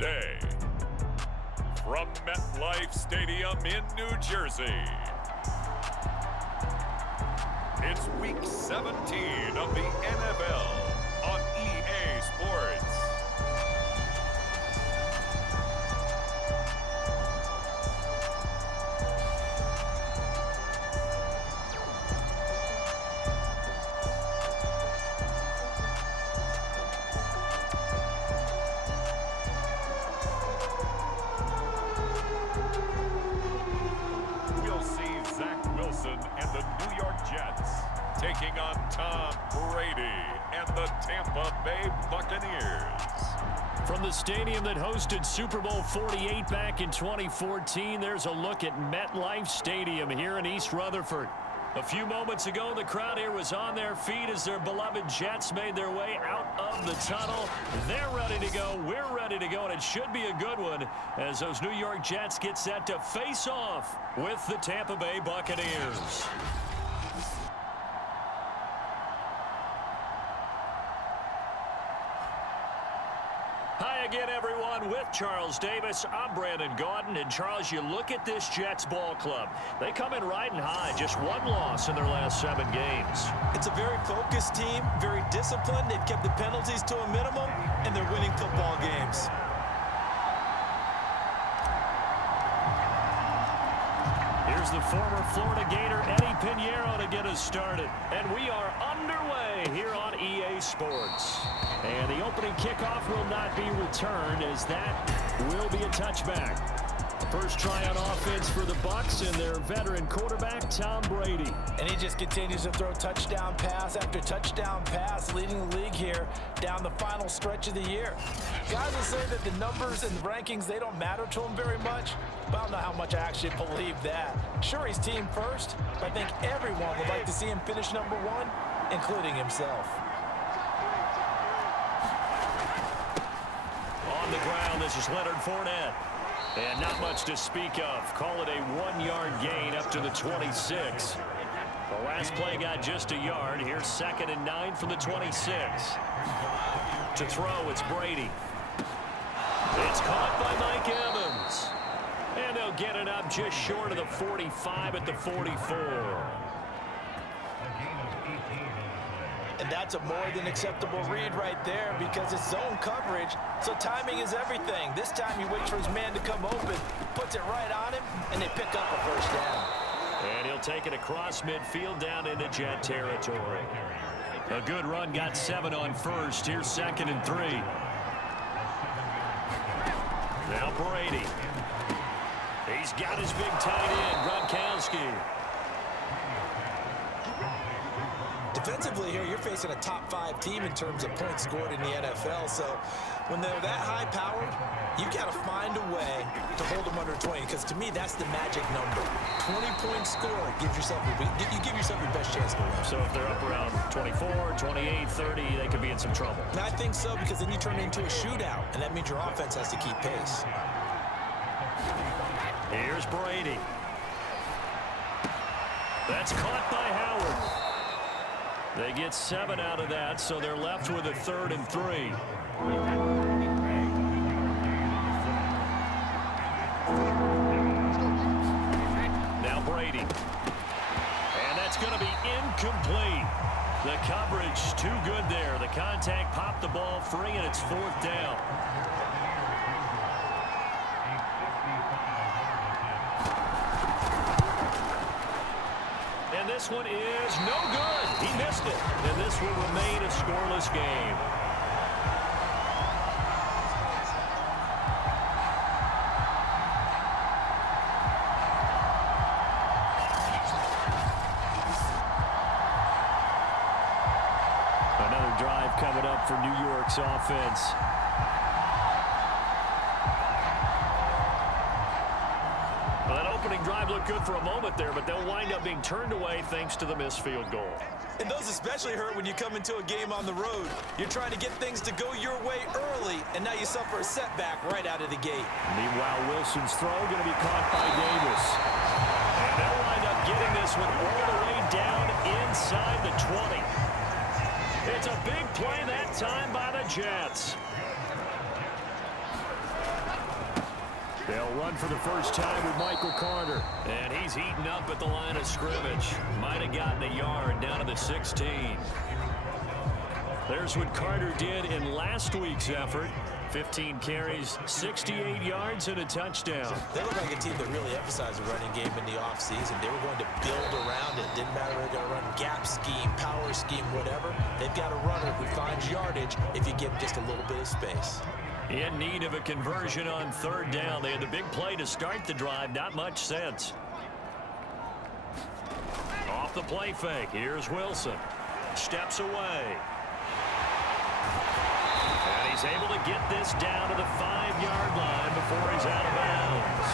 today. From MetLife Stadium in New Jersey, it's Week 17 of the NFL on EA Sports. And the New York Jets taking on Tom Brady and the Tampa Bay Buccaneers. From the stadium that hosted Super Bowl 48 back in 2014, there's a look at MetLife Stadium here in East Rutherford. A few moments ago, the crowd here was on their feet as their beloved Jets made their way out of the tunnel. They're ready to go. We're ready to go, and it should be a good one as those New York Jets get set to face off with the Tampa Bay Buccaneers. Hi again, everyone. With Charles Davis, I'm Brandon Gaudin. And Charles, you look at this Jets ball club. They come in riding high, just one loss in their last 7 games. It's a very focused team, very disciplined. They've kept the penalties to a minimum, and they're winning football games. Here's the former Florida Gator, Eddie Pinheiro, to get us started. And we are underway here on EA Sports. And the opening kickoff will not be returned, as that will be a touchback. First try on offense for the Bucs and their veteran quarterback, Tom Brady. And he just continues to throw touchdown pass after touchdown pass, leading the league here down the final stretch of the year. Guys will say that the numbers and the rankings, they don't matter to him very much, but I don't know how much I actually believe that. Sure, he's team first, but I think everyone would like to see him finish number 1, including himself. On the ground, this is Leonard Fournette. And not much to speak of. Call it a 1-yard gain up to the 26. The last play got just a yard. Here's 2nd and 9 from the 26. To throw, it's Brady. It's caught by Mike Evans. And they'll get it up just short of the 45 at the 44. And that's a more than acceptable read right there because it's zone coverage, so timing is everything. This time he waits for his man to come open, puts it right on him, and they pick up a first down. And he'll take it across midfield down into Jet territory. A good run, got 7 on first. Here's 2nd and 3. Now Brady. He's got his big tight end, Gronkowski. Defensively here, you're facing a top 5 team in terms of points scored in the NFL. So when they're that high powered, you've got to find a way to hold them under 20. Because to me, that's the magic number. 20-point score gives yourself you give yourself your best chance to win. So if they're up around 24, 28, 30, they could be in some trouble. And I think so, because then you turn it into a shootout, and that means your offense has to keep pace. Here's Brady. That's caught by Howard. They get 7 out of that, so they're left with a 3rd and 3. Now Brady. And that's going to be incomplete. The coverage too good there. The contact popped the ball free, and it's 4th down. And this one is no good. He missed it. And this will remain a scoreless game. Another drive coming up for New York's offense. Opening drive looked good for a moment there, but they'll wind up being turned away thanks to the missed field goal. And those especially hurt when you come into a game on the road. You're trying to get things to go your way early, and now you suffer a setback right out of the gate. Meanwhile, Wilson's throw going to be caught by Davis. And they'll wind up getting this one all the way down inside the 20. It's a big play that time by the Jets. They'll run for the first time with Michael Carter. And he's heating up at the line of scrimmage. Might have gotten a yard down to the 16. There's what Carter did in last week's effort. 15 carries, 68 yards, and a touchdown. They look like a team that really emphasized the running game in the offseason. They were going to build around it. Didn't matter if they're going to run gap scheme, power scheme, whatever. They've got a runner who finds yardage if you give just a little bit of space. In need of a conversion on third down. They had the big play to start the drive. Not much sense. Off the play fake. Here's Wilson. Steps away. And he's able to get this down to the 5-yard line before he's out of bounds.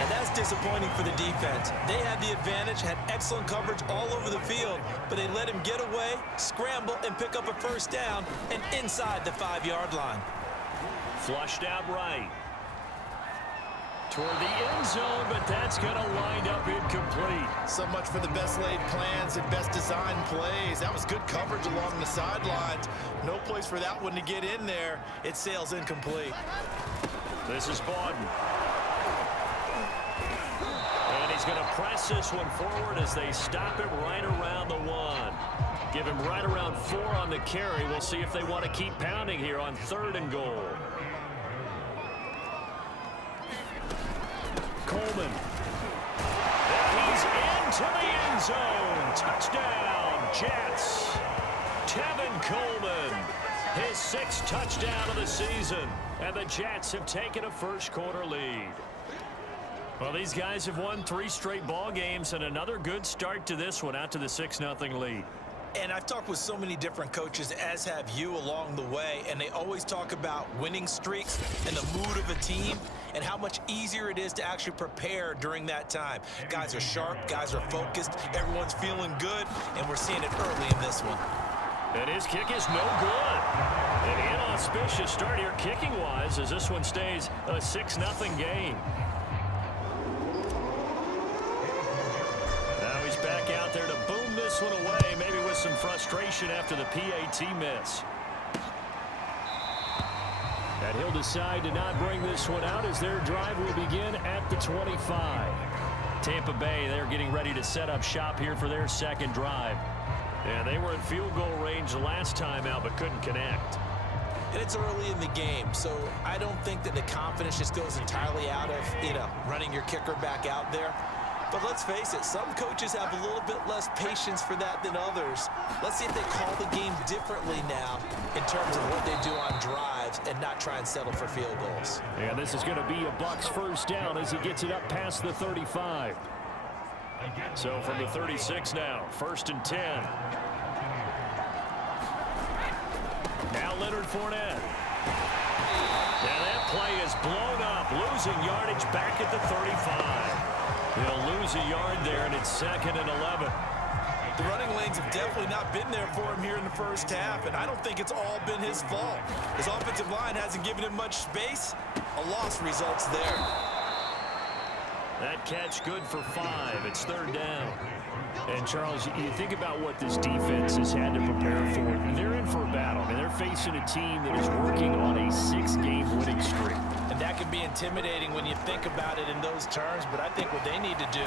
And that's disappointing for the defense. They had the advantage, had excellent coverage all over the field, but they let him get away, scramble, and pick up a first down, and inside the 5-yard line. Flushed out right. Toward the end zone, but that's going to wind up incomplete. So much for the best laid plans and best designed plays. That was good coverage along the sidelines. No place for that one to get in there. It sails incomplete. This is Bawden. And he's going to press this one forward as they stop him right around the 1. Give him right around 4 on the carry. We'll see if they want to keep pounding here on 3rd and goal. Coleman. And he's into the end zone. Touchdown, Jets. Tevin Coleman, his 6th touchdown of the season. And the Jets have taken a first-quarter lead. Well, these guys have won 3 straight ball games, and another good start to this one, out to the 6-0 lead. And I've talked with so many different coaches, as have you, along the way, and they always talk about winning streaks and the mood of a team and how much easier it is to actually prepare during that time. Guys are sharp, guys are focused, everyone's feeling good, and we're seeing it early in this one. And his kick is no good. An inauspicious start here kicking-wise as this one stays a 6-0 game. Now he's back out there to boom this one away, maybe with some frustration after the PAT miss. And he'll decide to not bring this one out as their drive will begin at the 25. Tampa Bay, they're getting ready to set up shop here for their 2nd drive. And they were in field goal range the last time out but couldn't connect. And it's early in the game, so I don't think that the confidence just goes entirely out of, running your kicker back out there. But let's face it, some coaches have a little bit less patience for that than others. Let's see if they call the game differently now in terms of what they do on drives and not try and settle for field goals. And this is going to be a Bucs first down as he gets it up past the 35. So from the 36 now, 1st and 10. Now Leonard Fournette. And that play is blown up, losing yardage back at the 35. He'll lose a yard there, and it's 2nd and 11. The running lanes have definitely not been there for him here in the first half, and I don't think it's all been his fault. His offensive line hasn't given him much space. A loss results there. That catch good for 5. It's 3rd down. And, Charles, you think about what this defense has had to prepare for. They're in for a battle, and they're facing a team that is working on a 6-game winning streak. And that can be intimidating when you think about it in those terms, but I think what they need to do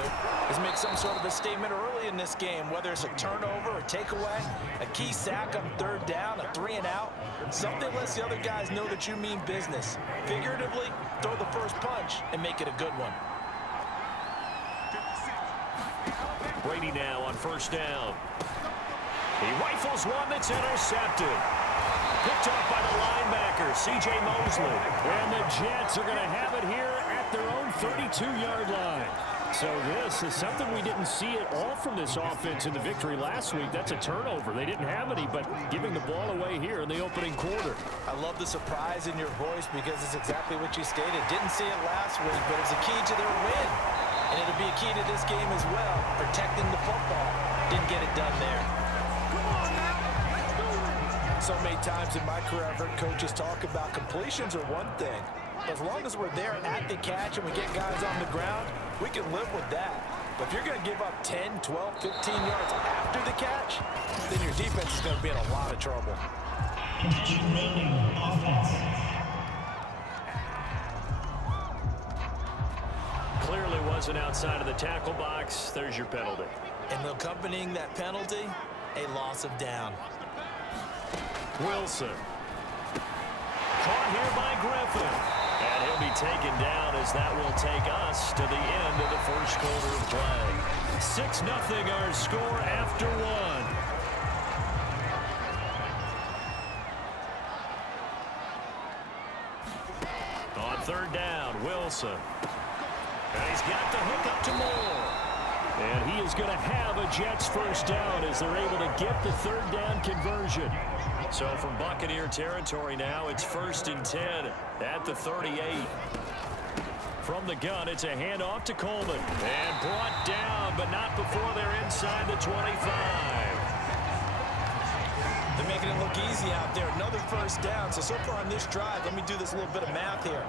is make some sort of a statement early in this game, whether it's a turnover, a takeaway, a key sack on 3rd down, a 3-and-out, something lets the other guys know that you mean business. Figuratively, throw the first punch and make it a good one. Brady now on 1st down. He rifles one that's intercepted. Picked off by the linebacker, C.J. Mosley. And the Jets are going to have it here at their own 32-yard line. So this is something we didn't see at all from this offense in the victory last week. That's a turnover. They didn't have any, but giving the ball away here in the opening quarter. I love the surprise in your voice because it's exactly what you stated. Didn't see it last week, but it's a key to their win. And it'll be a key to this game as well, protecting the football. Didn't get it done there. So many times in my career, I've heard coaches talk about completions are one thing. As long as we're there at the catch and we get guys on the ground, we can live with that. But if you're going to give up 10, 12, 15 yards after the catch, then your defense is going to be in a lot of trouble. wasn't outside of the tackle box. There's your penalty. And accompanying that penalty, a loss of down. Wilson. Caught here by Griffin. And he'll be taken down as that will take us to the end of the first quarter of play. 6-0 our score after one. On third down, Wilson. And he's got the hook up to Moore. And he is going to have a Jets first down as they're able to get the third down conversion. So from Buccaneer territory now, it's 1st and 10 at the 38. From the gun, it's a handoff to Coleman. And brought down, but not before they're inside the 25. They're making it look easy out there. Another first down. So far on this drive, let me do this little bit of math here.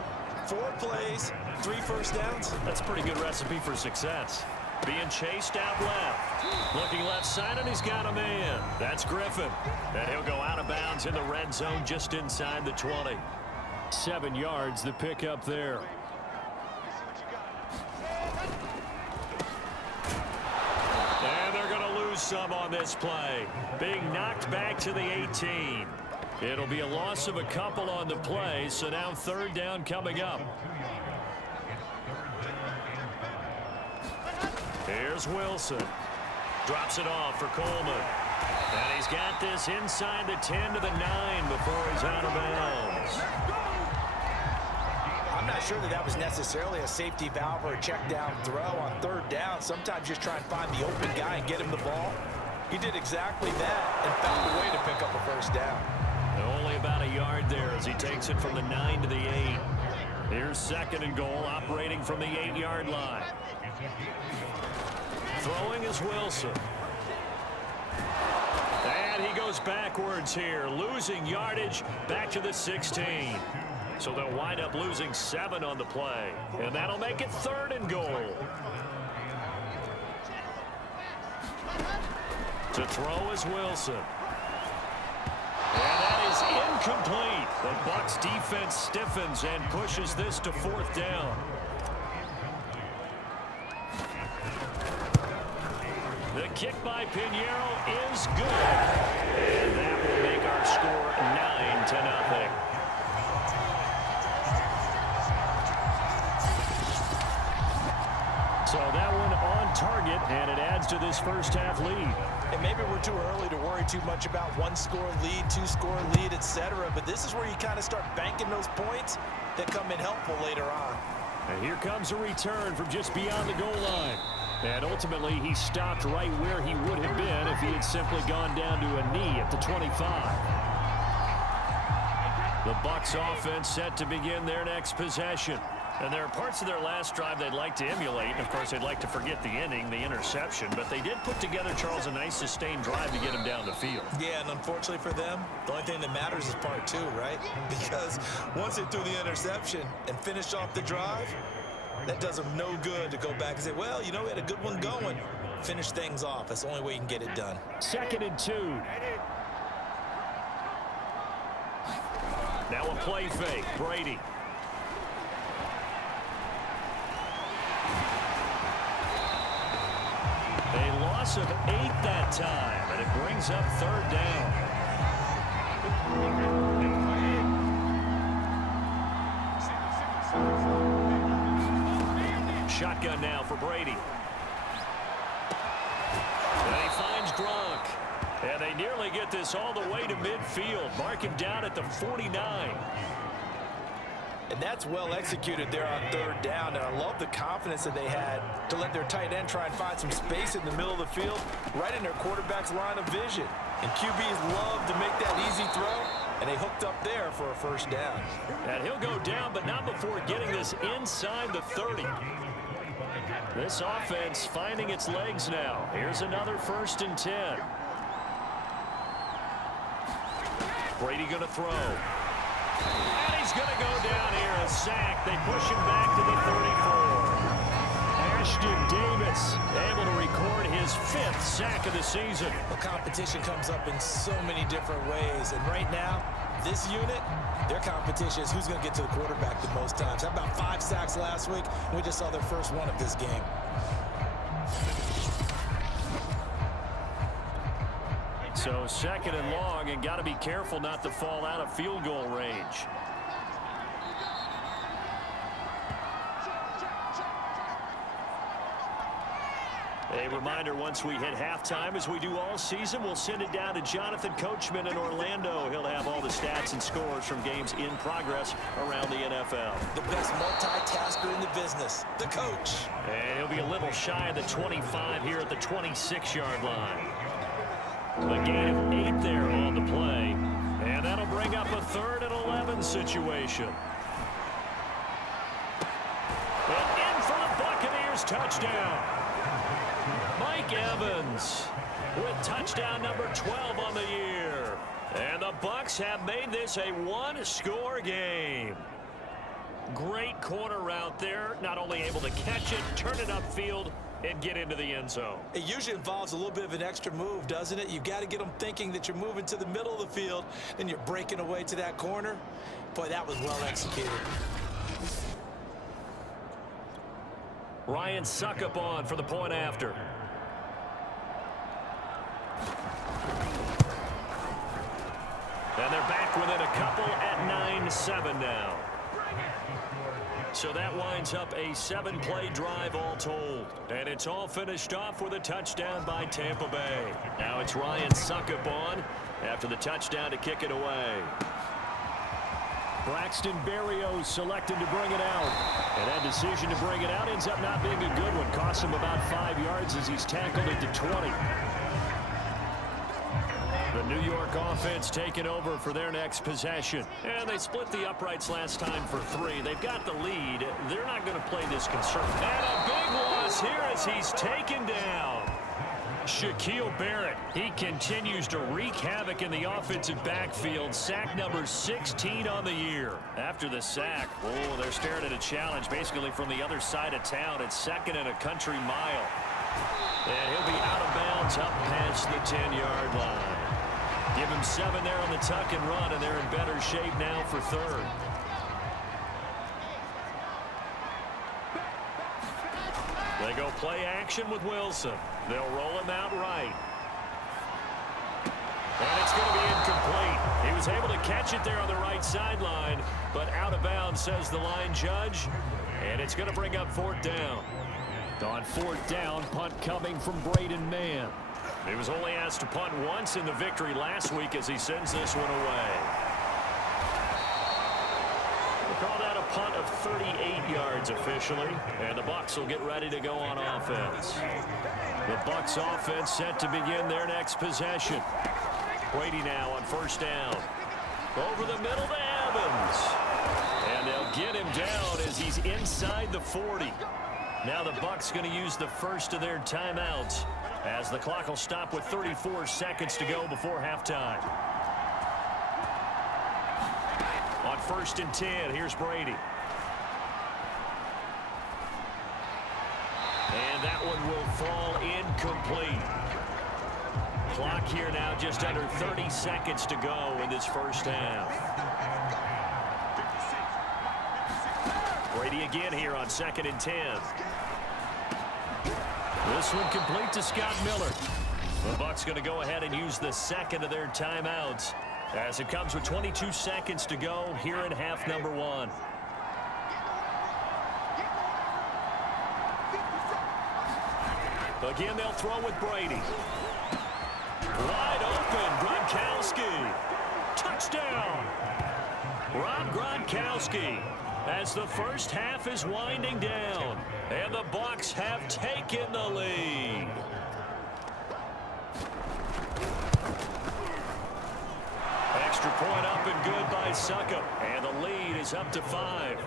4 plays, 3 first downs. That's a pretty good recipe for success. Being chased out left. Looking left side, and he's got a man. That's Griffin. And he'll go out of bounds in the red zone just inside the 20. 7 yards, the pickup there. And they're going to lose some on this play. Being knocked back to the 18. It'll be a loss of a couple on the play, so now third down coming up. Here's Wilson. Drops it off for Coleman. And he's got this inside the 10 to the 9 before he's out of bounds. I'm not sure that was necessarily a safety valve or a check down throw on third down. Sometimes just try and find the open guy and get him the ball. He did exactly that and found a way to pick up a first down. Only about a yard there as he takes it from the 9 to the 8. Here's 2nd and goal, operating from the 8-yard line. Throwing is Wilson. And he goes backwards here, losing yardage back to the 16. So they'll wind up losing 7 on the play. And that'll make it 3rd and goal. To throw is Wilson. And that is incomplete. The Bucs defense stiffens and pushes this to 4th down. The kick by Pinheiro is good. And that will make our score 9-0. So that one on target, and it adds to this first half lead. And maybe we're too early to worry too much about 1-score lead, 2-score lead, etc. But this is where you kind of start banking those points that come in helpful later on. And here comes a return from just beyond the goal line. And ultimately, he stopped right where he would have been if he had simply gone down to a knee at the 25. The Bucs offense set to begin their next possession. And there are parts of their last drive they'd like to emulate. And, of course, they'd like to forget the inning, the interception. But they did put together, Charles, a nice sustained drive to get him down the field. Yeah, and unfortunately for them, the only thing that matters is part 2, right? Because once they threw the interception and finished off the drive, that does them no good to go back and say, well, you know, we had a good one going. Finish things off. That's the only way you can get it done. 2nd and 2. Now a play fake. Brady. A loss of 8 that time, and it brings up 3rd down. Shotgun now for Brady. And he finds Gronk. And they nearly get this all the way to midfield. Mark him down at the 49. And that's well executed there on 3rd down. And I love the confidence that they had to let their tight end try and find some space in the middle of the field, right in their quarterback's line of vision. And QBs love to make that easy throw, and they hooked up there for a first down. And he'll go down, but not before getting this inside the 30. This offense finding its legs now. Here's another 1st and 10. Brady going to throw. And he's going to go down here, a sack. They push him back to the 34. Ashton Davis able to record his 5th sack of the season. The competition comes up in so many different ways, and right now, this unit, their competition is who's going to get to the quarterback the most times. How about 5 sacks last week? We just saw their first one of this game. So second and long, and got to be careful not to fall out of field goal range. A reminder, once we hit halftime, as we do all season, we'll send it down to Jonathan Coachman in Orlando. He'll have all the stats and scores from games in progress around the NFL. The best multitasker in the business, the coach. And he'll be a little shy of the 25 here at the 26-yard line. A gain of 8 there on the play. And that'll bring up a 3rd and 11 situation. And in for the Buccaneers touchdown. Mike Evans with touchdown number 12 on the year. And the Bucs have made this a 1-score game. Great corner route there. Not only able to catch it, turn it upfield, and get into the end zone. It usually involves a little bit of an extra move, doesn't it? You've got to get them thinking that you're moving to the middle of the field, then you're breaking away to that corner. Boy, that was well executed. Ryan Suckup on for the point after. And they're back within a couple at 9-7 now. So that winds up a 7-play drive all told. And it's all finished off with a touchdown by Tampa Bay. Now it's Ryan Suckup on after the touchdown to kick it away. Braxton Berrios selected to bring it out. And that decision to bring it out ends up not being a good one. Costs him about 5 yards as he's tackled it to 20. The New York offense taking over for their next possession. And they split the uprights last time for 3. They've got the lead. They're not going to play this concern. And a big loss here as he's taken down. Shaquille Barrett, he continues to wreak havoc in the offensive backfield. Sack number 16 on the year. After the sack, oh, they're staring at a challenge basically from the other side of town. It's 2nd and a country mile. And he'll be out of bounds up past the 10-yard line. Give him 7 there on the tuck and run, and they're in better shape now for 3rd. They go play action with Wilson. They'll roll him out right. And it's going to be incomplete. He was able to catch it there on the right sideline, but out of bounds, says the line judge. And it's going to bring up 4th down. On 4th down, punt coming from Braden Mann. He was only asked to punt once in the victory last week as he sends this one away. We'll call that a punt of 38 yards officially, and the Bucs will get ready to go on offense. The Bucs offense set to begin their next possession. Brady now on 1st down. Over the middle to Evans. And they'll get him down as he's inside the 40. Now the Bucs going to use the first of their timeouts, as the clock will stop with 34 seconds to go before halftime. On 1st and 10, here's Brady. And that one will fall incomplete. Clock here now just under 30 seconds to go in this first half. Brady again here on 2nd and 10. This one complete to Scott Miller. The Bucs going to go ahead and use the 2nd of their timeouts as it comes with 22 seconds to go here in half number 1. Again, they'll throw with Brady. Wide open, Gronkowski. Touchdown. Rob Gronkowski, as the first half is winding down, and the Bucs have taken the lead. Extra point up and good by Suckup, and the lead is up to 5.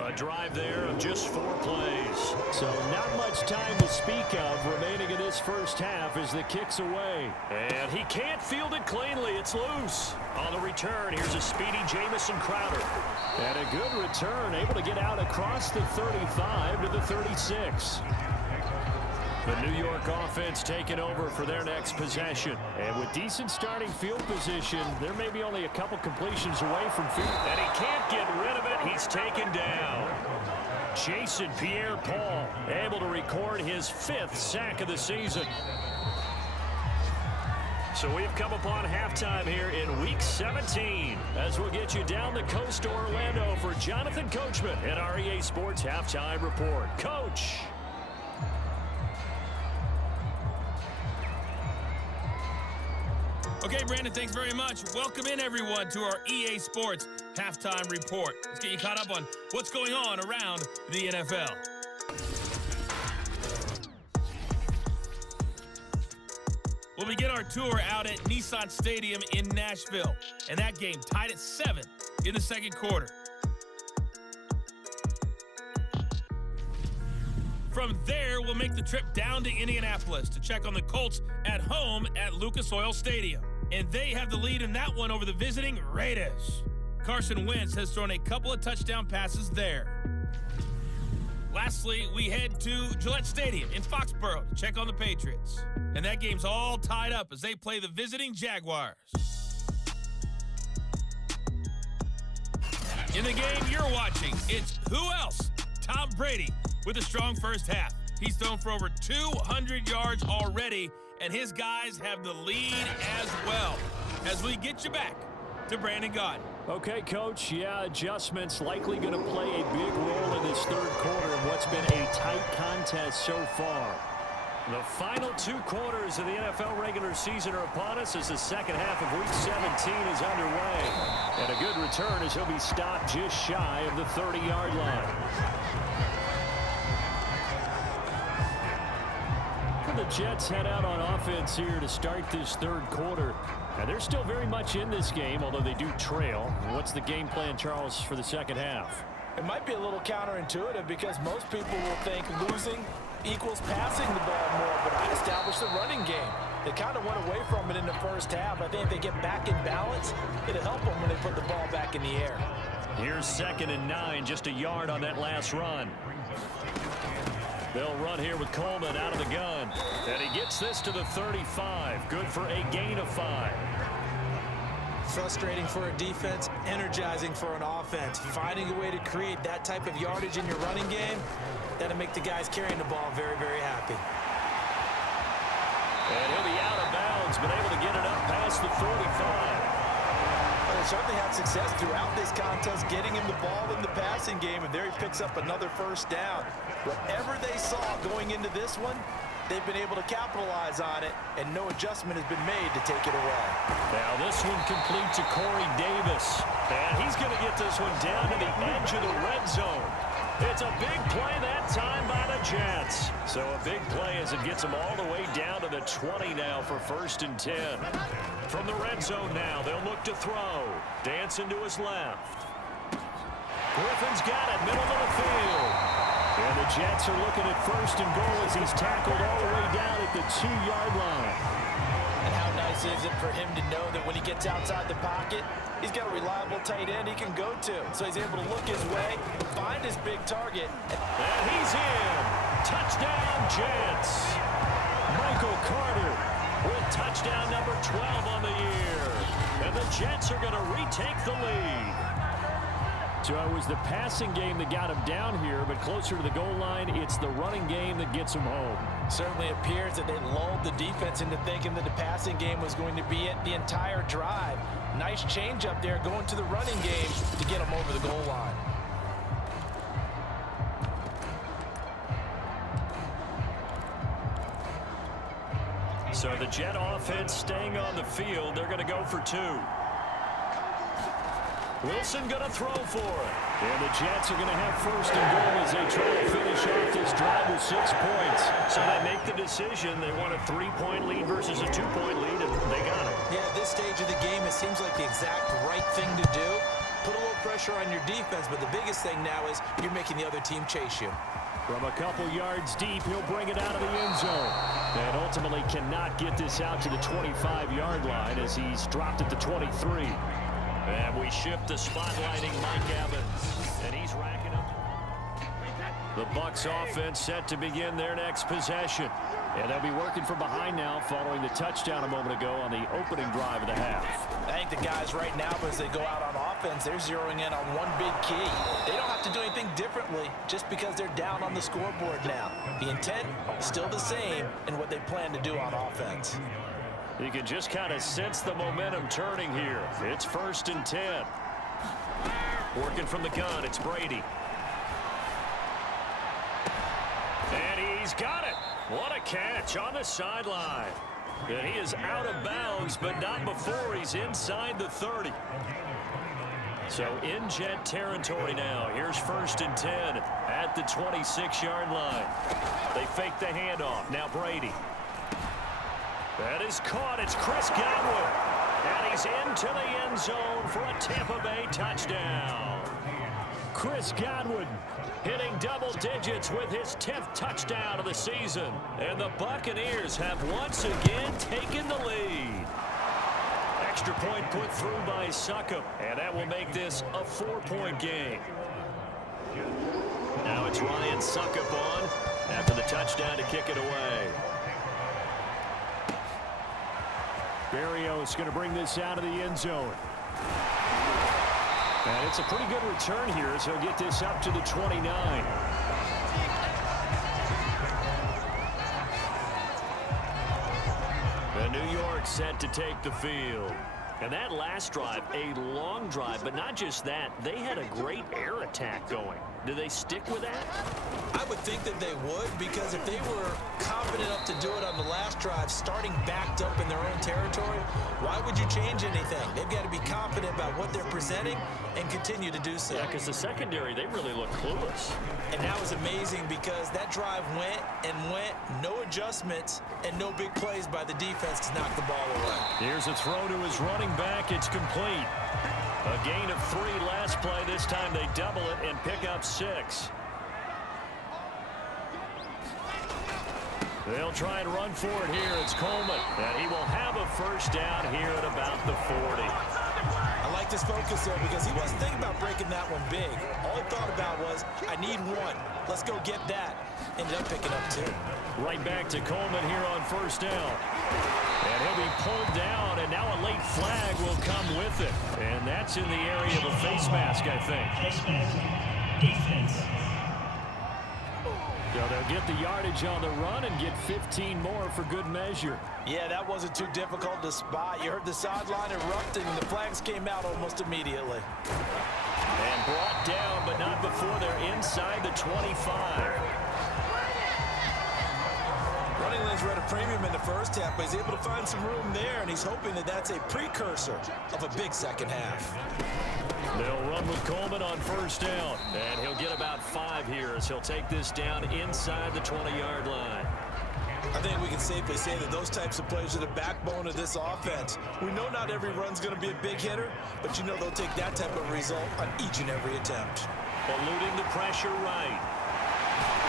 A drive there of just 4 plays. So not much time to speak of remaining in this first half as the kick's away. And he can't field it cleanly. It's loose. On the return, here's a speedy Jamison Crowder. And a good return, able to get out across the 35 to the 36. The New York offense taking over for their next possession. And with decent starting field position, there may be only a couple completions away from field. And he can't get rid of it. He's taken down. Jason Pierre-Paul able to record his 5th sack of the season. So we've come upon halftime here in Week 17 as we'll get you down the coast to Orlando for Jonathan Coachman at our EA Sports Halftime Report. Coach. Okay, Brandon, thanks very much. Welcome in, everyone, to our EA Sports Halftime Report. Let's get you caught up on what's going on around the NFL. We'll begin our tour out at Nissan Stadium in Nashville, and that game tied at 7 in the second quarter. From there, we'll make the trip down to Indianapolis to check on the Colts at home at Lucas Oil Stadium. And they have the lead in that one over the visiting Raiders. Carson Wentz has thrown a couple of touchdown passes there. Lastly, we head to Gillette Stadium in Foxborough to check on the Patriots. And that game's all tied up as they play the visiting Jaguars. In the game you're watching, it's who else? Tom Brady with a strong first half. He's thrown for over 200 yards already, and his guys have the lead as well. As we get you back to Brandon Gaudin. Okay, Coach. Yeah, adjustments likely going to play a big role in this third quarter of what's been a tight contest so far. The final 2 quarters of the NFL regular season are upon us as the second half of Week 17 is underway. And a good return as he'll be stopped just shy of the 30-yard line. The Jets head out on offense here to start this third quarter. And they're still very much in this game, although they do trail. What's the game plan, Charles, for the second half? It might be a little counterintuitive because most people will think losing equals passing the ball more, but I established the running game. They kind of went away from it in the first half. I think if they get back in balance, it'll help them when they put the ball back in the air. Here's 2nd and 9, just a yard on that last run. They'll run here with Coleman out of the gun. And he gets this to the 35. Good for a gain of 5. Frustrating for a defense, energizing for an offense. Finding a way to create that type of yardage in your running game, that'll make the guys carrying the ball very, very happy. And he'll be out of bounds, but able to get it up past the 45. They certainly had success throughout this contest getting him the ball in the passing game, and there he picks up another first down. Whatever they saw going into this one, they've been able to capitalize on it, and no adjustment has been made to take it away. Now this one complete to Corey Davis, and he's going to get this one down to the edge of the red zone. It's a big play that time by the Jets. So a big play as it gets them all the way down to the 20 now for 1st and 10. From the red zone now, they'll look to throw. Dancing to his left. Griffin's got it, middle of the field. And the Jets are looking at 1st and goal as he's tackled all the way down at the 2-yard line. And how nice is it for him to know that when he gets outside the pocket, he's got a reliable tight end he can go to. So he's able to look his way, find his big target. And he's in. Touchdown, Jets. Michael Carter with touchdown number 12 on the year. And the Jets are going to retake the lead. So it was the passing game that got him down here, but closer to the goal line, it's the running game that gets him home. Certainly appears that they lulled the defense into thinking that the passing game was going to be it the entire drive. Nice change up there going to the running game to get him over the goal line. So the Jet offense staying on the field. They're going to go for 2. Wilson going to throw for it. And the Jets are going to have 1st and goal as they try to finish off this drive with 6 points. So they make the decision. They want a 3-point lead versus a 2-point lead, and they got it. Yeah, at this stage of the game, it seems like the exact right thing to do. Put a little pressure on your defense, but the biggest thing now is you're making the other team chase you. From a couple yards deep, he'll bring it out of the end zone. And ultimately cannot get this out to the 25-yard line as he's dropped at the 23. And we shift to spotlighting Mike Evans. And he's racking up. The Bucs offense set to begin their next possession. And they'll be working from behind now following the touchdown a moment ago on the opening drive of the half. I think the guys right now, as they go out on offense, they're zeroing in on one big key. They don't have to do anything differently just because they're down on the scoreboard now. The intent still the same in what they plan to do on offense. You can just kind of sense the momentum turning here. It's 1st and 10. Working from the gun, it's Brady. And he's got it. What a catch on the sideline. And he is out of bounds, but not before he's inside the 30. So in Jet territory now. Here's 1st and 10 at the 26-yard line. They fake the handoff. Now Brady. That is caught. It's Chris Godwin. And he's into the end zone for a Tampa Bay touchdown. Chris Godwin hitting double digits with his 10th touchdown of the season. And the Buccaneers have once again taken the lead. Extra point put through by Succop. And that will make this a 4-point game. Now it's Ryan Succop on after the touchdown to kick it away. Berrios going to bring this out of the end zone. And it's a pretty good return here as he'll get this up to the 29. The New York set to take the field. And that last drive, a long drive, but not just that. They had a great air attack going. Do they stick with that? I would think that they would, because if they were confident enough to do it on the last drive, starting backed up in their own territory, why would you change anything? They've got to be confident about what they're presenting and continue to do so. Yeah, because the secondary, they really look clueless. And that was amazing because that drive went and went, no adjustments, and no big plays by the defense to knock the ball away. Here's a throw to his running back. It's complete. A gain of 3 last play. This time they double it and pick up 6. They'll try and run for it here. It's Coleman. And he will have a first down here at about the 40. I like this focus there because he wasn't thinking about breaking that one big. All he thought about was, I need 1. Let's go get that. Ended up picking up 2. Right back to Coleman here on first down. And he'll be pulled down, and now a late flag will come with it. And that's in the area of a face mask, I think. Face mask. Defense. So they'll get the yardage on the run and get 15 more for good measure. Yeah, that wasn't too difficult to spot. You heard the sideline erupting, and the flags came out almost immediately. And brought down, but not before they're inside the 25. Running lanes were at a premium in the first half, but he's able to find some room there, and he's hoping that that's a precursor of a big second half. They'll run with Coleman on first down, and he'll get about 5 here as he'll take this down inside the 20-yard line. I think we can safely say that those types of plays are the backbone of this offense. We know not every run's going to be a big hitter, but you know they'll take that type of result on each and every attempt. Eluding the pressure right.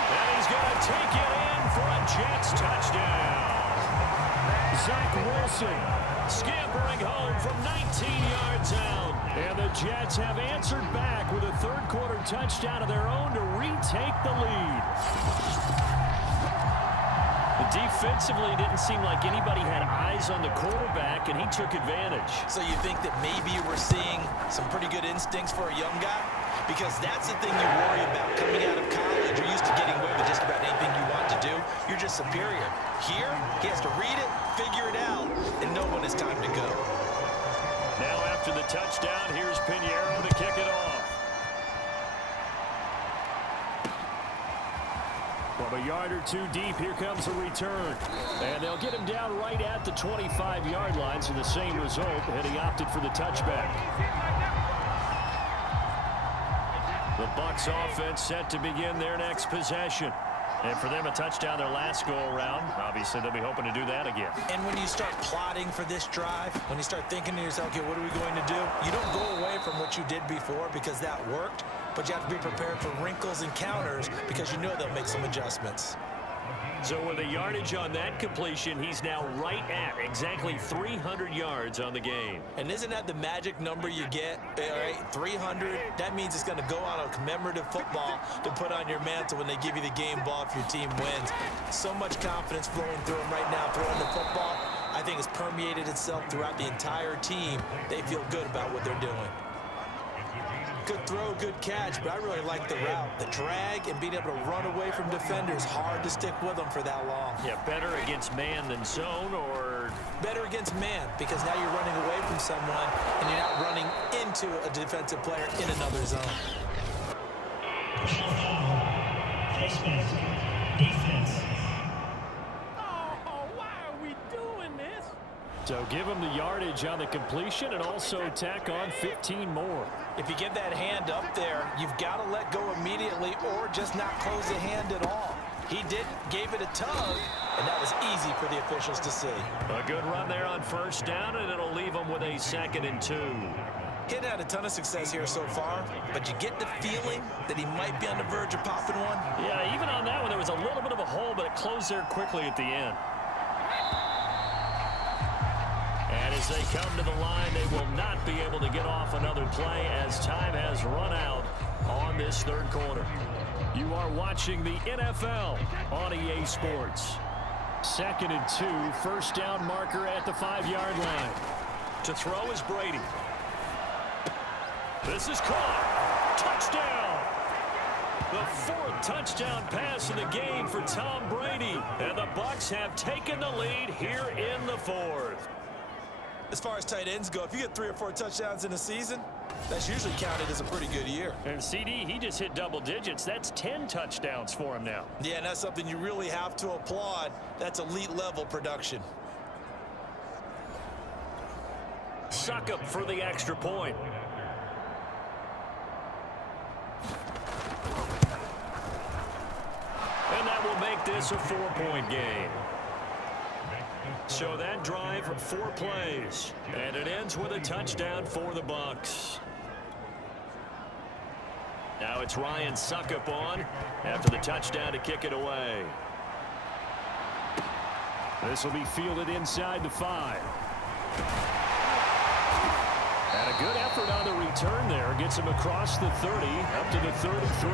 And he's going to take it in for a Jets touchdown. Zach Wilson scampering home from 19 yards out. And the Jets have answered back with a third-quarter touchdown of their own to retake the lead. Defensively, it didn't seem like anybody had eyes on the quarterback, and he took advantage. So you think that maybe we're seeing some pretty good instincts for a young guy? Because that's the thing you worry about coming out of college. You're used to getting away with just about anything you want to do. You're just superior. Here, he has to read it, figure it out, and know when it's time to go. Now after the touchdown, here's Pinheiro to kick it off. From a yard or 2 deep, here comes a return. And they'll get him down right at the 25-yard line, so the same result, and he opted for the touchback. The Bucs offense set to begin their next possession. And for them, a touchdown their last go-around. Obviously, they'll be hoping to do that again. And when you start plotting for this drive, when you start thinking to yourself, okay, what are we going to do? You don't go away from what you did before because that worked, but you have to be prepared for wrinkles and counters because you know they'll make some adjustments. So with the yardage on that completion, he's now right at exactly 300 yards on the game. And isn't that the magic number you get? All right, 300, that means it's going to go on a commemorative football to put on your mantle when they give you the game ball if your team wins. So much confidence flowing through him right now, throwing the football. I think it's permeated itself throughout the entire team. They feel good about what they're doing. Good throw, good catch, but I really like the route. The drag and being able to run away from defenders, hard to stick with them for that long. Yeah, better against man than zone, or? Better against man, because now you're running away from someone and you're not running into a defensive player in another zone. Personal foul. Face mask. Defense. Oh, why are we doing this? So give him the yardage on the completion and also tack on 15 more. If you get that hand up there, you've got to let go immediately or just not close the hand at all. He didn't, gave it a tug, and that was easy for the officials to see. A good run there on first down, and it'll leave him with a 2nd and 2. He hadn't had a ton of success here so far, but you get the feeling that he might be on the verge of popping one. Yeah, even on that one, there was a little bit of a hole, but it closed there quickly at the end. And as they come to the line, they will not be able to get off another play as time has run out on this third quarter. You are watching the NFL on EA Sports. 2nd and 2, first down marker at the 5-yard line. To throw is Brady. This is caught. Touchdown. The 4th touchdown pass of the game for Tom Brady. And the Bucs have taken the lead here in the 4th. As far as tight ends go, if you get 3 or 4 touchdowns in a season, that's usually counted as a pretty good year. And CD, he just hit double digits. That's 10 touchdowns for him now. Yeah, and that's something you really have to applaud. That's elite level production. Suckup for the extra point. And that will make this a 4-point game. So that drive, 4 plays, and it ends with a touchdown for the Bucs. Now it's Ryan Suckup on after the touchdown to kick it away. This will be fielded inside the 5. And a good effort on the return there. Gets him across the 30, up to the 33.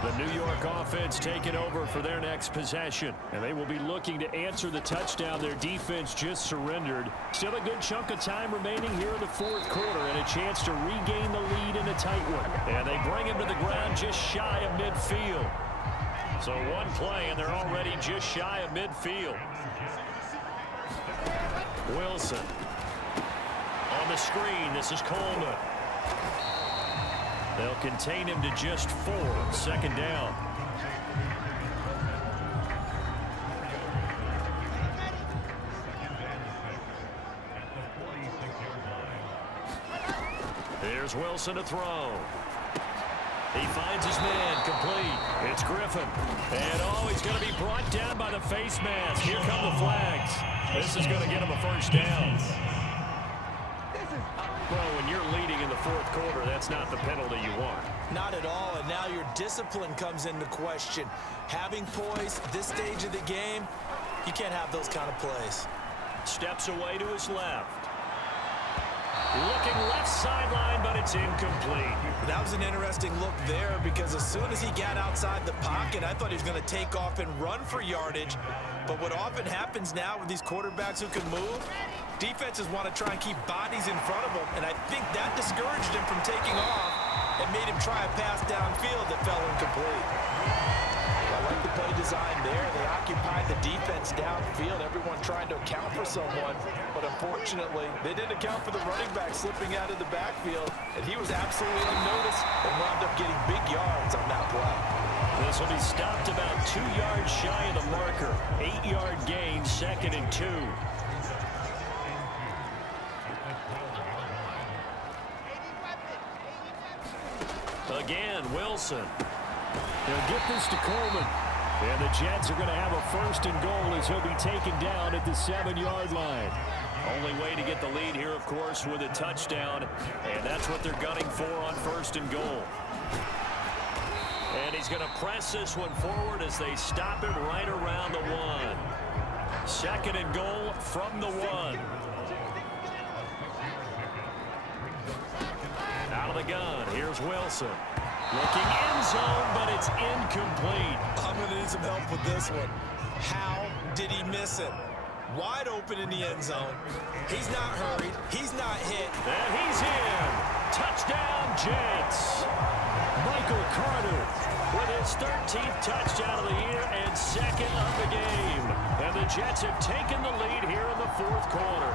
The New York offense taking over for their next possession. And they will be looking to answer the touchdown their defense just surrendered. Still a good chunk of time remaining here in the 4th quarter and a chance to regain the lead in a tight one. And they bring him to the ground just shy of midfield. So one play and they're already just shy of midfield. Wilson. On the screen, this is Coleman. They'll contain him to just 4, 2nd down. Here's Wilson to throw. He finds his man, complete. It's Griffin. And he's going to be brought down by the face mask. Here come the flags. This is going to get him a first down. Well, when you're leading in the 4th quarter, that's not the penalty you want. Not at all, and now your discipline comes into question. Having poise at this stage of the game, you can't have those kind of plays. Steps away to his left. Looking left sideline, but it's incomplete. That was an interesting look there because as soon as he got outside the pocket, I thought he was going to take off and run for yardage. But what often happens now with these quarterbacks who can move, defenses want to try and keep bodies in front of them, and I think that discouraged him from taking off and made him try a pass downfield that fell incomplete. I like the play design there. They occupied the defense downfield, everyone trying to account for someone, but unfortunately, they didn't account for the running back slipping out of the backfield, and he was absolutely unnoticed and wound up getting big yards on that play. This will be stopped about 2 yards shy of the marker. 8-yard gain, 2nd and 2. Again, Wilson. They'll get this to Coleman. And the Jets are going to have a 1st and goal as he'll be taken down at the 7-yard line. Only way to get the lead here, of course, with a touchdown. And that's what they're gunning for on 1st and goal. And he's going to press this one forward as they stop it right around the 1. Second and goal from the 1. Out of the gun, here's Wilson. Looking end zone, but it's incomplete. I'm going to need some help with this one. How did he miss it? Wide open in the end zone. He's not hurried. He's not hit. And he's in. Touchdown, Jets. Michael Carter with his 13th touchdown of the year and second of the game. And the Jets have taken the lead here in the 4th quarter.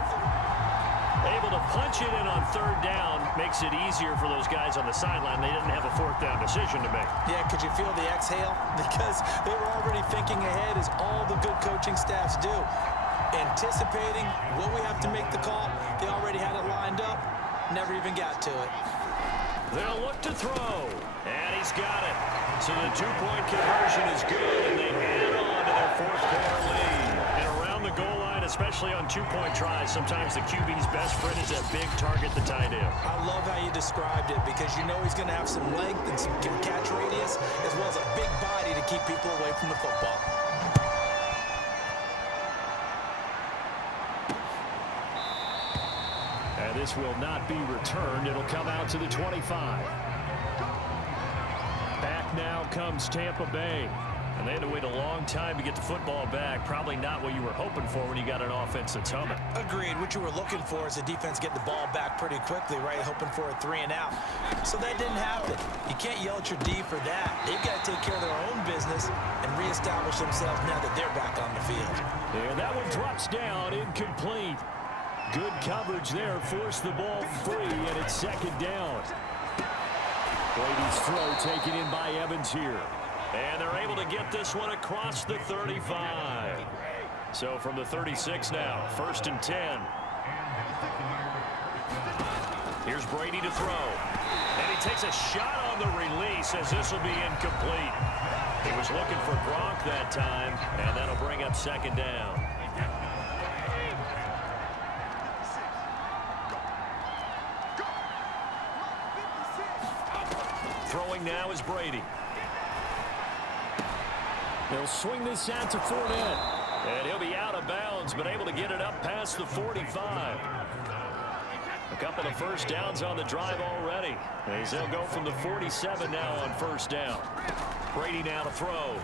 Able to punch it in on 3rd down makes it easier for those guys on the sideline. They didn't have a 4th down decision to make. Yeah, could you feel the exhale? Because they were already thinking ahead, as all the good coaching staffs do. Anticipating what we have to make the call. They already had it lined up. Never even got to it. They'll look to throw. And he's got it. So the 2-point conversion is good, and they add on to their 4th quarter lead. And around the goal line, especially on 2-point tries, sometimes the QB's best friend is that big target, the tight end. I love how you described it, because you know he's going to have some length and some catch radius, as well as a big body to keep people away from the football. And this will not be returned. It'll come out to the 25. Back now comes Tampa Bay. And they had to wait a long time to get the football back. Probably not what you were hoping for when you got an offense that's humming. Agreed. What you were looking for is the defense get the ball back pretty quickly, right? Hoping for a 3 and out. So that didn't happen. You can't yell at your D for that. They've got to take care of their own business and reestablish themselves now that they're back on the field. And that one drops down, incomplete. Good coverage there, forced the ball free, and it's 2nd down. Brady's throw taken in by Evans here. And they're able to get this one across the 35. So from the 36 now, 1st and 10. Here's Brady to throw. And he takes a shot on the release, as this will be incomplete. He was looking for Gronk that time, and that'll bring up 2nd down. Throwing now is Brady. They'll swing this out to Fournette. And he'll be out of bounds, but able to get it up past the 45. A couple of 1st downs on the drive already, as they'll go from the 47 now on 1st down. Brady now to throw.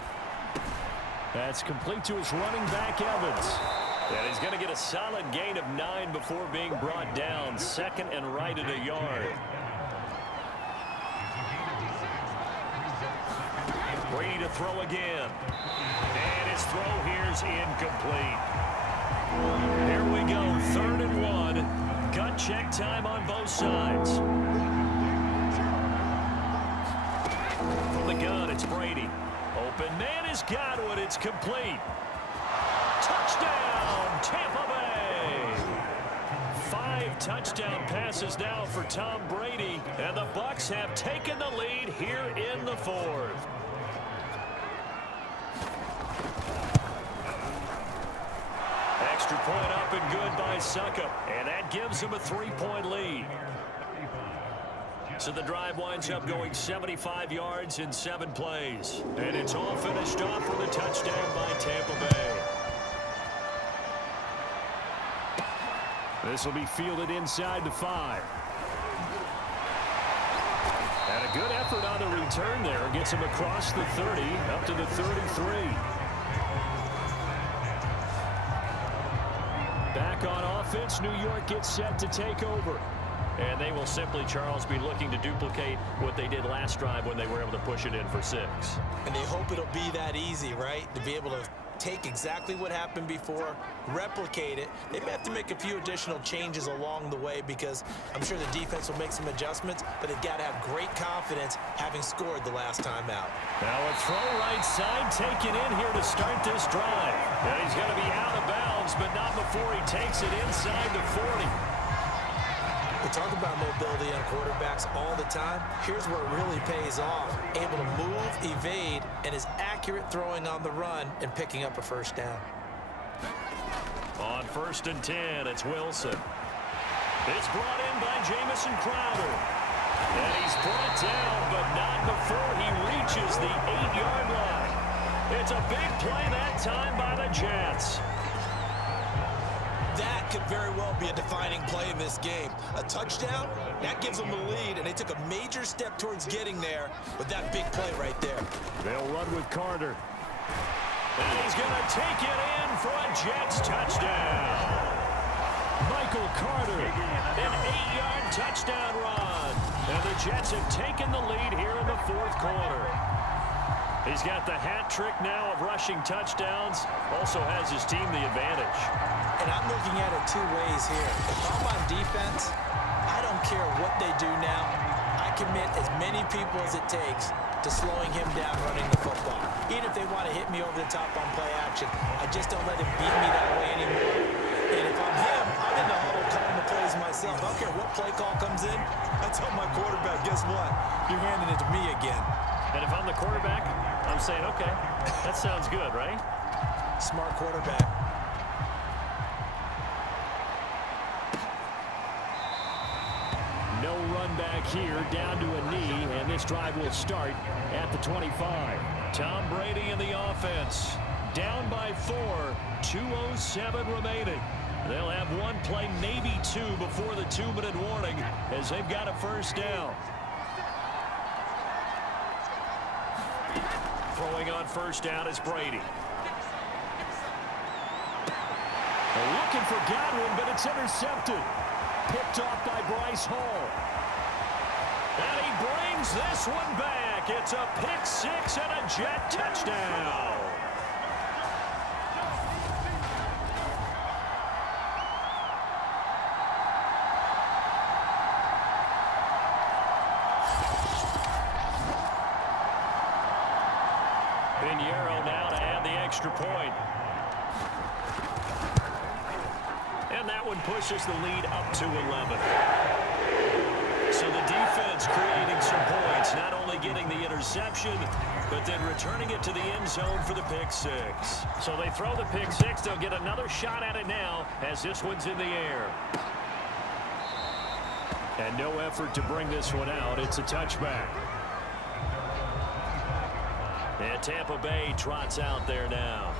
That's complete to his running back, Evans. And he's going to get a solid gain of 9 before being brought down. 2nd and right at a yard. Brady to throw again. And his throw here's incomplete. Here we go, 3rd and 1. Gut check time on both sides. From the gun, it's Brady. Open man has got one. It's complete. Touchdown, Tampa Bay. 5 touchdown passes now for Tom Brady. And the Bucs have taken the lead here in the 4th. Extra point up and good by Suckup. And that gives him a 3-point lead. So the drive winds up going 75 yards in 7 plays. And it's all finished off with a touchdown by Tampa Bay. This will be fielded inside the 5. And a good effort on the return there. Gets him across the 30, up to the 33. Back on offense, New York gets set to take over. And they will simply, Charles, be looking to duplicate what they did last drive when they were able to push it in for 6. And they hope it'll be that easy, right? To be able to take exactly what happened before, replicate it. They may have to make a few additional changes along the way, because I'm sure the defense will make some adjustments, but they've got to have great confidence having scored the last time out. Now a throw right side taken in here to start this drive. And he's going to be out of bounds, but not before he takes it inside the 40. We talk about mobility on quarterbacks all the time. Here's where it really pays off. Able to move, evade, and is accurate throwing on the run and picking up a 1st down. On 1st and 10, it's Wilson. It's brought in by Jamison Crowder. And he's brought down, but not before he reaches the 8-yard line. It's a big play that time by the Jets. That could very well be a defining play in this game. A touchdown, that gives them the lead, and they took a major step towards getting there with that big play right there. They'll run with Carter. And he's going to take it in for a Jets touchdown. Michael Carter, an 8-yard touchdown run. And the Jets have taken the lead here in the fourth quarter. He's got the hat trick now of rushing touchdowns. Also has his team the advantage. And I'm looking at it two ways here. If I'm on defense, I don't care what they do now. I commit as many people as it takes to slowing him down running the football. Even if they want to hit me over the top on play action, I just don't let him beat me that way anymore. And if I'm him, I'm in the huddle calling the plays myself. I don't care what play call comes in. I tell my quarterback, guess what? You're handing it to me again. And if I'm the quarterback, I'm saying, okay, that sounds good, right? Smart quarterback. No run back here, down to a knee, and this drive will start at the 25. Tom Brady in the offense. Down by 4, 2:07 remaining. They'll have one play, maybe two, before the 2-minute warning as they've got a first down. Throwing on first down is Brady. They're looking for Godwin, but it's intercepted. Picked off by Bryce Hall. And he brings this one back. It's a pick six and a Jet touchdown. Pinheiro now to add the extra point. And that one pushes the lead up to 11. So the defense creating some points, not only getting the interception, but then returning it to the end zone for the pick six. So they throw the pick six. They'll get another shot at it now as this one's in the air. And no effort to bring this one out. It's a touchback. And Tampa Bay trots out there now.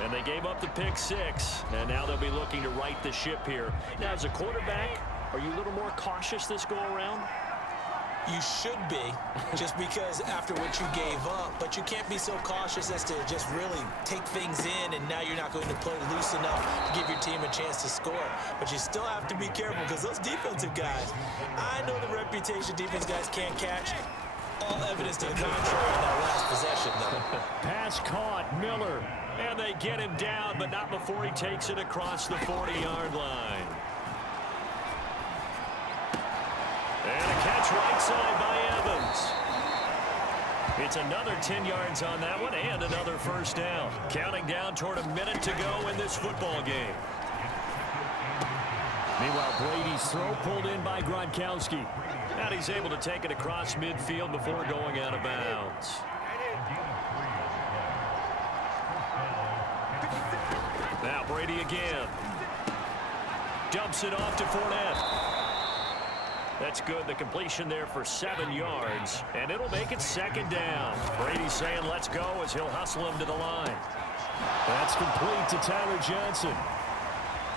And they gave up the pick six, and now they'll be looking to right the ship here. Now, as a quarterback, are you a little more cautious this go-around? You should be, just because after what you gave up, but you can't be so cautious as to just really take things in, and now you're not going to play loose enough to give your team a chance to score. But you still have to be careful, because those defensive guys, I know the reputation defense guys can't catch. All evidence to the contrary in that last possession, though. Pass caught, Miller. And they get him down, but not before he takes it across the 40-yard line. And a catch right side by Evans. It's another 10 yards on that one and another first down. Counting down toward a minute to go in this football game. Meanwhile, Brady's throw pulled in by Gronkowski. And he's able to take it across midfield before going out of bounds. Now Brady again. Dumps it off to Fournette. That's good. The completion there for 7 yards. And it'll make it second down. Brady saying let's go as he'll hustle him to the line. That's complete to Tyler Johnson.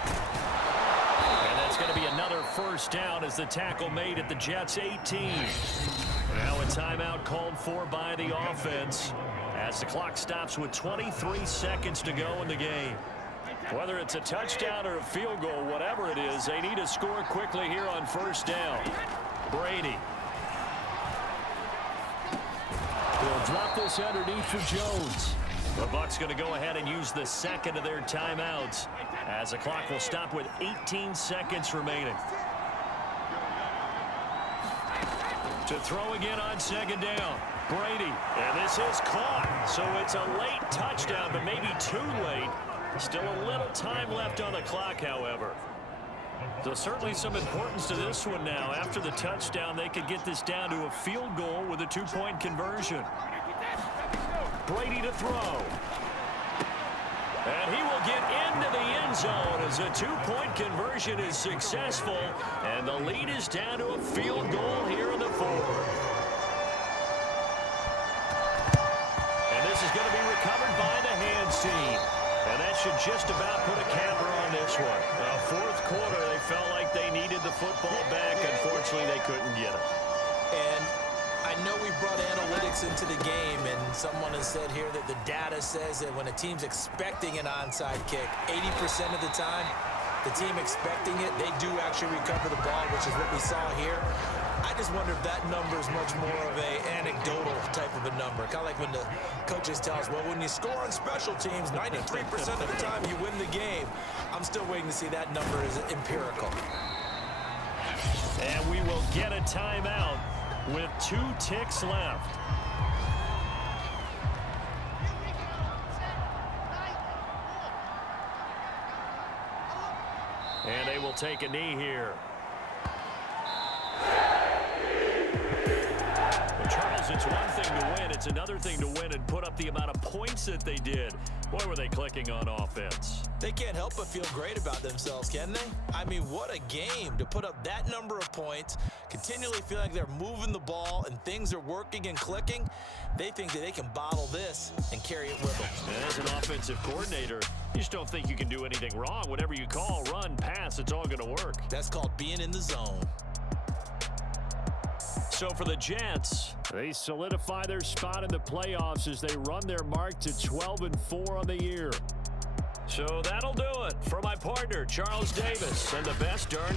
And that's going to be another first down as the tackle made at the Jets' 18. Now a timeout called for by the offense as the clock stops with 23 seconds to go in the game. Whether it's a touchdown or a field goal, whatever it is, they need to score quickly here on first down. Brady. They'll drop this underneath for Jones. The Bucs going to go ahead and use the second of their timeouts as the clock will stop with 18 seconds remaining. To throw again on second down. Brady. And this is caught. So it's a late touchdown, but maybe too late. Still a little time left on the clock, however. So certainly some importance to this one now. After the touchdown, they could get this down to a field goal with a 2-point conversion. Brady to throw. And he will get into the end zone as a two-point conversion is successful. And the lead is down to a field goal here in the fourth. And this is going to be recovered by the hands team. And that should just about put a capper on this one. Fourth quarter, they felt like they needed the football back. Unfortunately, they couldn't get it. And I know we brought analytics into the game, and someone has said here that the data says that when a team's expecting an onside kick, 80% of the time, the team expecting it, they do actually recover the ball, which is what we saw here. I just wonder if that number is much more of an anecdotal type of a number. Kind of like when the coaches tell us, well, when you score on special teams, 93% of the time you win the game. I'm still waiting to see that number is empirical. And we will get a timeout with 2 ticks left. And they will take a knee here. Well, Charles, it's one thing to win. It's another thing to win and put up the amount of points that they did. Boy, were they clicking on offense. They can't help but feel great about themselves, can they? I mean, what a game to put up that number of points, continually feeling like they're moving the ball and things are working and clicking. They think that they can bottle this and carry it with them. And as an offensive coordinator, you just don't think you can do anything wrong. Whatever you call, run, pass, it's all going to work. That's called being in the zone. So for the Jets, they solidify their spot in the playoffs as they run their mark to 12-4 on the year. So that'll do it for my partner, Charles Davis, and the best darn